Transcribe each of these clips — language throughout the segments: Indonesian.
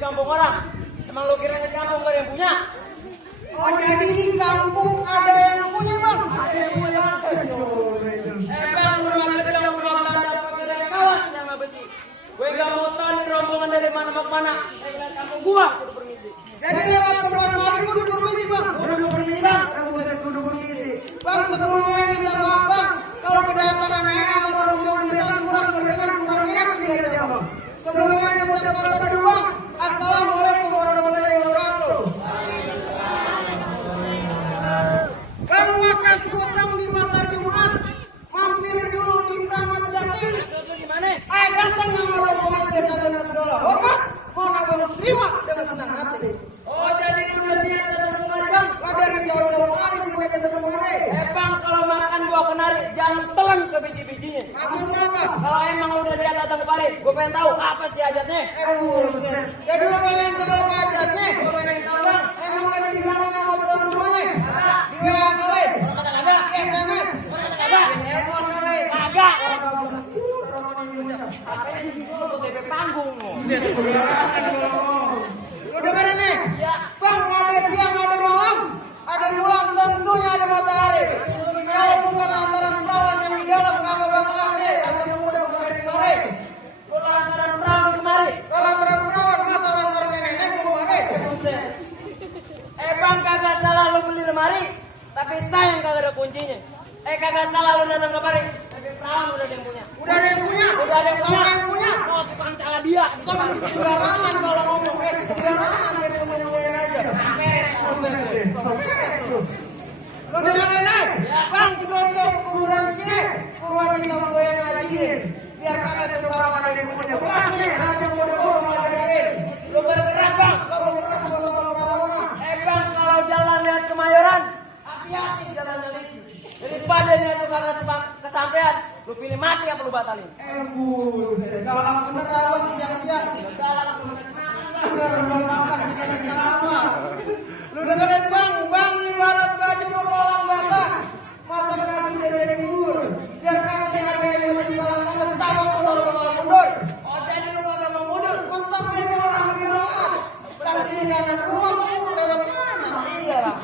Kampung orang, emang lu kira di kampung gak ada yang punya? Oh jadi di kampung ada yang punya bang? Ada yang punya. Bang, berulang tanda pakai kawas sama besi. Gue gak mau tahu nih rombongan dari mana mau kemana. Saya bilang kampung gua, kudu permisi. Jadi lewat tempat mari kudu permisi bang? Kudu permisi bang. Kudu permisi. Bang sebelumnya yang minta maaf bang, kalau kedatangan saya sama rombongan kita kurang berkenan kurang enak tidak ada bang. Sebelumnya yang ucap kata dua. Assalamualaikum warahmatullahi wabarakatuh. Bang makan kudang di pasar Jumat, mampir dulu di Kramat Jati. Ayo datang sama rombongan desa dan segala hormat, mohon abang terima dengan senang hati. Oh jadi udah niat datang kemari bang? Ada yang jauh-jauh hari sampai datang kemari. Bang kalau makan buah kenari jangan telan ke biji-bijinya. Maksudnya apa? Kalau emang lu udah lihat datang kemari, gue pengen tahu apa sih hajatnya. Jadi lu pengen tahu hajatnya? Gue pengen tahu bang. Emang ada di dalam nama tuan rumahnya? Dia kali. Kata kagak. SMS. Kagak. Emos kali. Kagak. Apanya di situ lu DP panggung lu. Lu dengerin nih? Ya. Bang, ada siang, ada malam, ada bulan, tentunya ada matahari. Kalau bukan lantaran perawan yang di dalam kagak bakal ada yang muda bukan di mari. Lu lantaran perawan kemari. Kalau lantaran perawan masa lantaran nenek kemari. Bang kagak salah lu beli lemari, tapi sayang kagak ada kuncinya. Kagak salah lu datang kemari, tapi perawan udah ada yang punya. Udah ada yang punya? Udah ada yang punya. Sama yang punya? Oh tukang cala dia. Sembarangan kalau ngomong, sembarangan kayak ngomong-ngomongin aja. Lu dengerin nih, bang produk kurang sih, kurang kita goyang ngajiin, biar kagak sembarangan ada yang punya. Bukan nih, aja muda gua malah dengerin. Lu bergerak bang. Kalau bukan sembarangan. Bang kalau jalan lihat Kemayoran, hati-hati jalan listrik. Daripada niat lu kagak kesampean, lu pilih mati apa lu batalin? Buset, kalau kamu bener rawat siang-siang. Bener makan kita yang sama. Lu dengerin bang ibarat baju pepolang bata. Masa kasih dari bubur. Biar kagak ada yang berjualan sana sama kolor mundur. Oh jadi lu kagak mau mundur? Mantap ini orang bilang. Tapi jangan rumah lewat mana? Iya lah.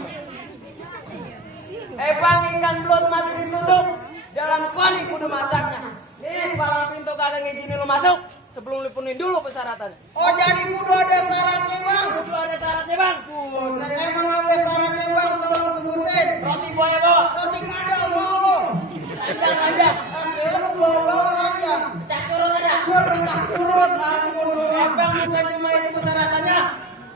Bang ikan belut masih ditutup, dalam kuali kudu masaknya. Nih palang pintu kagak ngizinin lu masuk, sebelum lu penuhin dulu persyaratan. Oh jadi kudu ada syaratnya bang. Kudu ada syaratnya bang. Buset, emang ada syaratnya bang, tolong sebutin. Roti buahnya bawa. Roti kadal mau lo. Ranjang ranjang. Akhirnya lu bawa ranjang. Pecah turun aja. Gue pecah urut, ampun. Bang bukan cuma itu persyaratannya.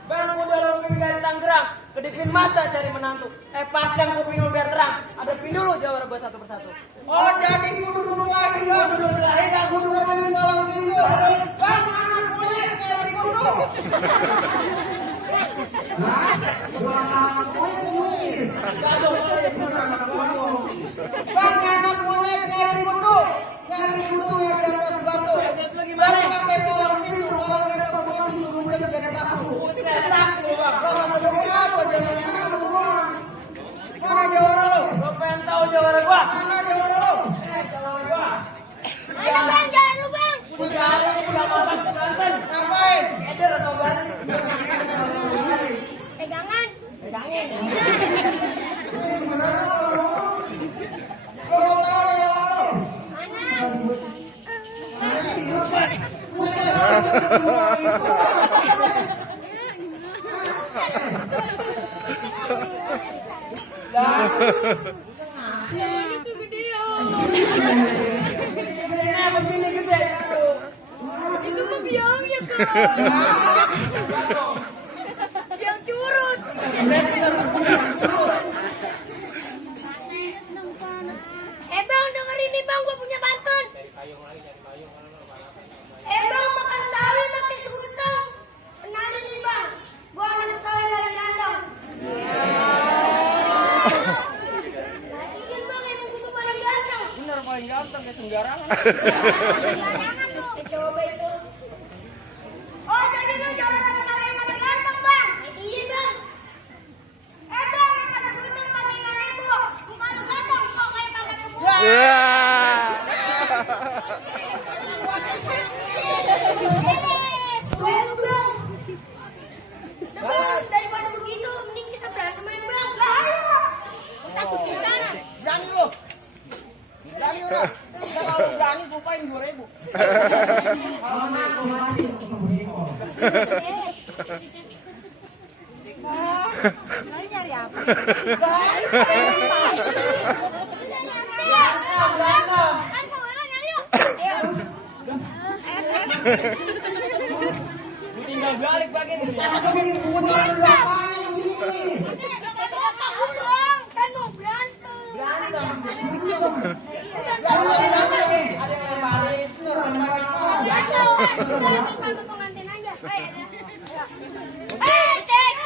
Bang udah lomping dari Tangerang, kedipin mata cari menantu. Pasang kuping lu biar terang. Hadapin dulu jawab buat satu persatu. Oh jadi kudu lagi bang. Kudu berlari kan? Kudu lagi malam minggu. Bang anak monyet kayak di kudu. anak monyet nyungis. Bang, anak monyet nyari butuh yang di atas batu. Bang, pakai pola pintu kalau kita masuk rumah jadi tahu. Kalau ada apa jangan ngomong. Mana jawara lo? Gua pengen tahu jawara gua. Mana jawara lo? Jawara gua. Ayo bang, jangan lu bang. Udah ini udah makan Banten. Ngapain? Eder atau Banten? Pegangan. Pegangin. Lo mau tahu jawara lo? Itu gede ya. Begini gede. Itu mah biangnya kak. Biang curut. Bang, dengerin nih bang, gue punya pantun. Bang, makan sawi makin sekutang. Kenalin nih bang, gue anak kawin dari kandang. Nah, ingin bang, emang gue tuh paling ganteng. Bener paling ganteng kayak sembarangan. Jangan lu. Coba itu. Oh, jadi lu jualan anak kawin paling ganteng bang? Iya bang. Bang, yang ada duitnya 5.000. Bukan lu ganteng, kok kayak pakai kebuah. Daripada begitu, mending kita berantem main bang. Lah ayo. Takut di sana. Berani lo? Berani udah? Udah kalau berani bukain 2.000. Mau nyari apa? Kan saudara nyari yuk. Ayo. Tinggal balik pakai ini. Masa begini putar ngapain ini? Kan mau berantem. Ada yang balik. Berantem pengantin aja. Shake.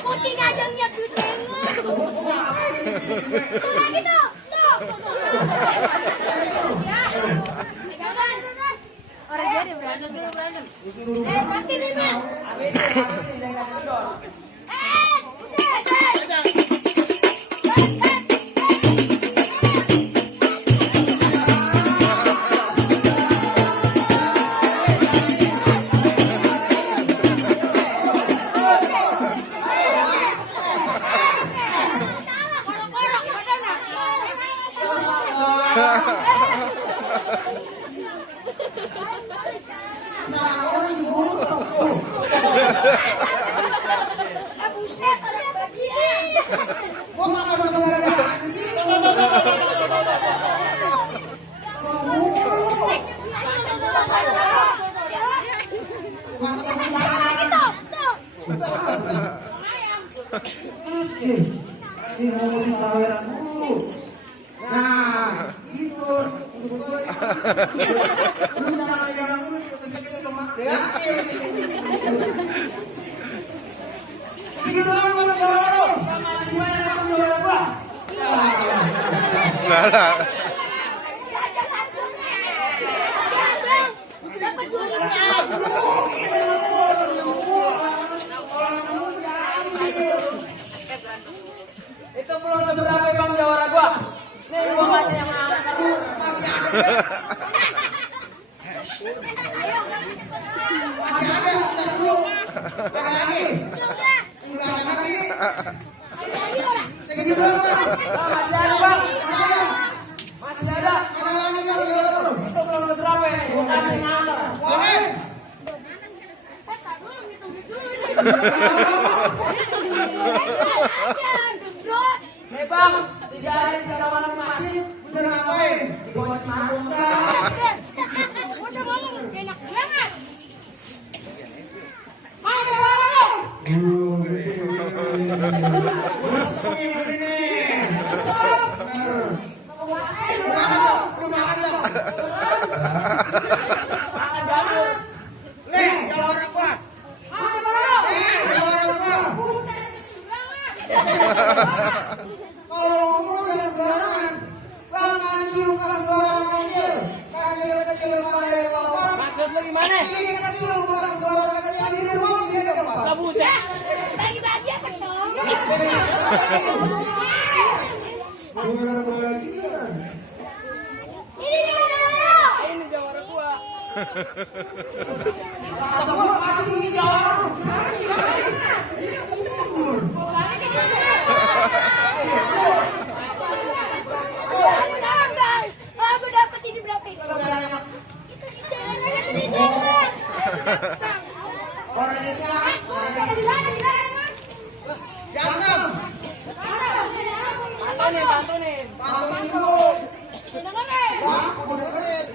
Kucing aja ngeliat duit tengok. Tuh lagi tuh. Ya. Pegangan. Orang jadi berantem. Mati nih bang. Buset, orang bagian. Kok malah berapa sih? Ini mau ditawaran dulu. Nah, itu. Lu jangan pegang dulu, kita kemarin. Ya, gitu doang kalau kalau. Nggak ada. Itu belum seberapa bang jawara gua. Nih gua kasih yang angkat. lagi. Enggak ada lagi. Ada orang. Segitu doang, Bang. Masih ada bang. Masih ada. Masih ada. Ada lagi yang dulu. Itu belum berapa ini? Gua kasih nama. Wahai. Nih bang, 3 hari 3 malam masih. Bener ngapain? Buat marung. Udah ngomong enak banget. Mana orang? Nih, kalau orang gua. Mana orang? Kalau orang gua. Buset kecil banget. Kalau ngomong jangan sembarangan. Bang anjing bukan sembarangan anjir. Anjir kecil bukan dari bawah. Maksud lu gimana? Ini kecil bukan sembarangan kecil di rumah dia ada apa? Buset. Bagi-bagi apa dong? Bukan bagian. Ini mana orang? Ini jawara gua. Kata gua pasti ini jawab. Aku dapat ini berapa itu? Orang ini jangan. Bantu nih. Bangun dulu. Bang, aku dengerin.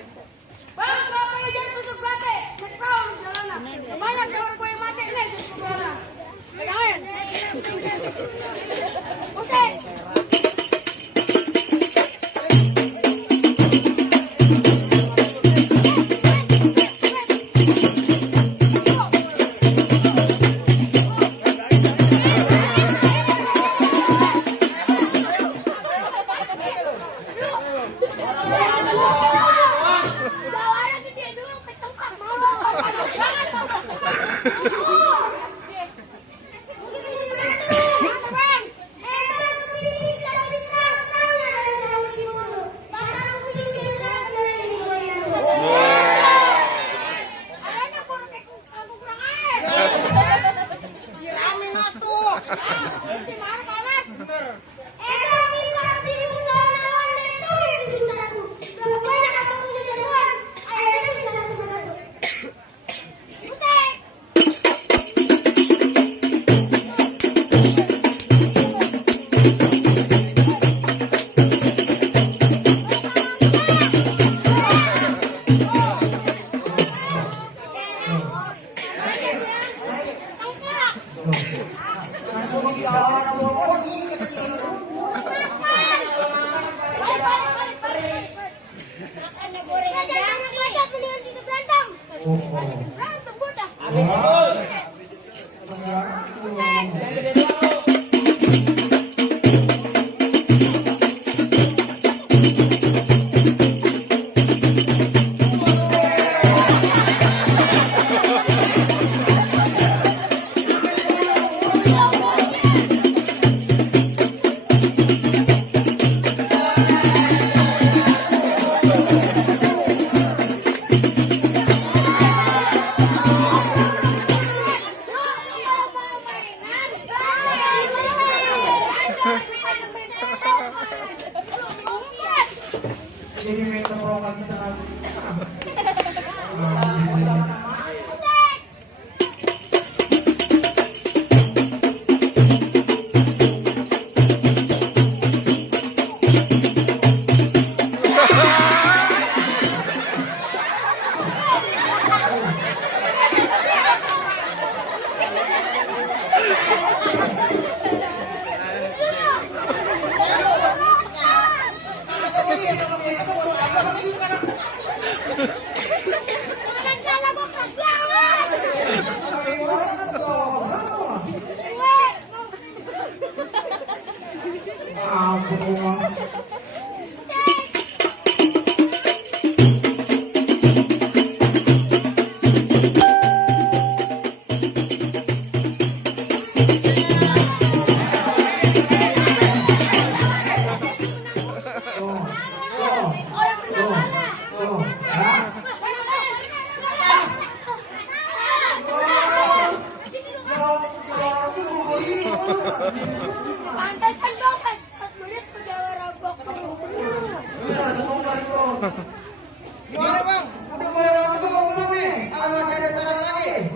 Bang, berapa ya jangan tusuk berapa? Setahun jalanan. Banyak orang gue yang mati nih tusuk berapa? Pegangin. Buset. Jawara gede dulu ke tempat mau. Siramin atuh. Berantem bocah. Habis itu.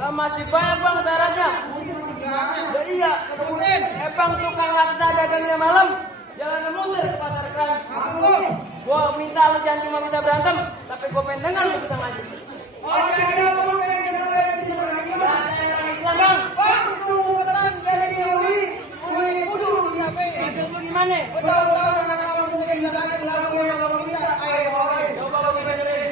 Masih banyak bang syaratnya. Ya iya, Bang tukang laksa dagangnya malam, jalan musir ke pasar keran. Gua minta lu jangan cuma bisa berantem, tapi gua pengen dengar lu bisa ngaji. Oh, jadi kamu pengen kenal yang bisa lagi, Bang? Islam bang, Bang, tunggu beneran jadi Uli kudu di HP. lu gimana? Betul, anak kamu mungkin bisa lagi lagu yang kamu minta. Ayo, ayo. Coba bagi benerin.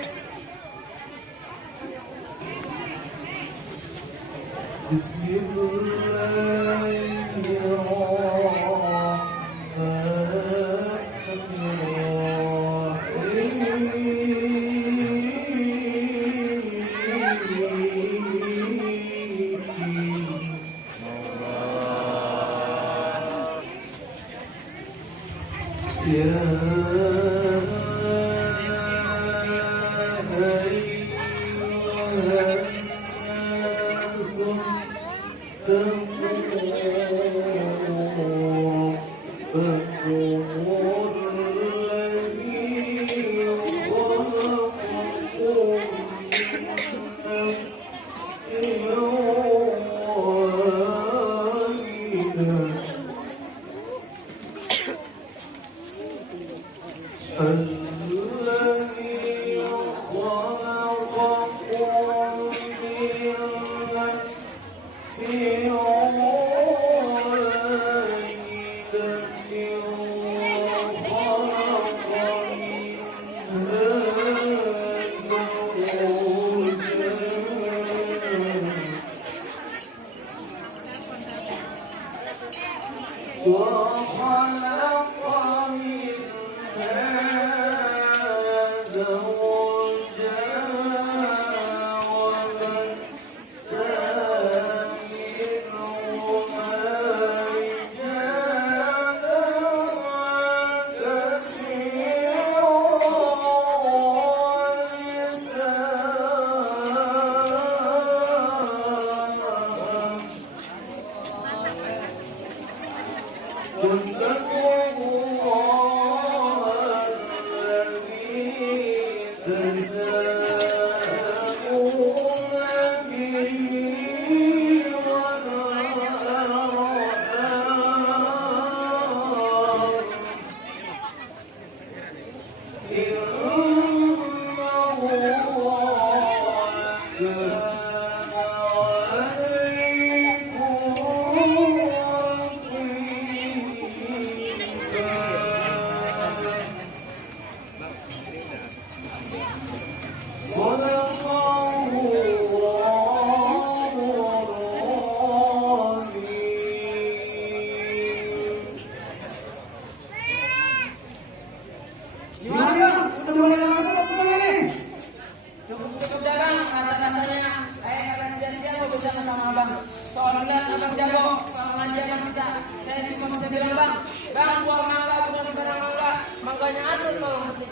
Cukup dagang, rasa-rasanya kayak residensial mau bersama sama abang. Soalnya abang jago, soal pengajian yang bisa. Saya cuma bisa bilang bang buah mangga bukan sembarang mangga. Mangganya atur kalau ngerti.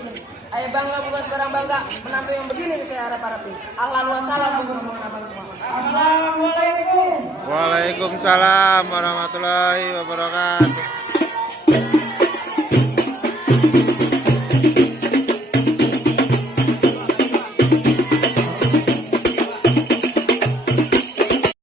Ayo bangga bukan sembarang bangga. Menantu yang begini saya harap-harapin. Ahlan wa salam bukan abang semua. Assalamualaikum. Waalaikumsalam warahmatullahi wabarakatuh.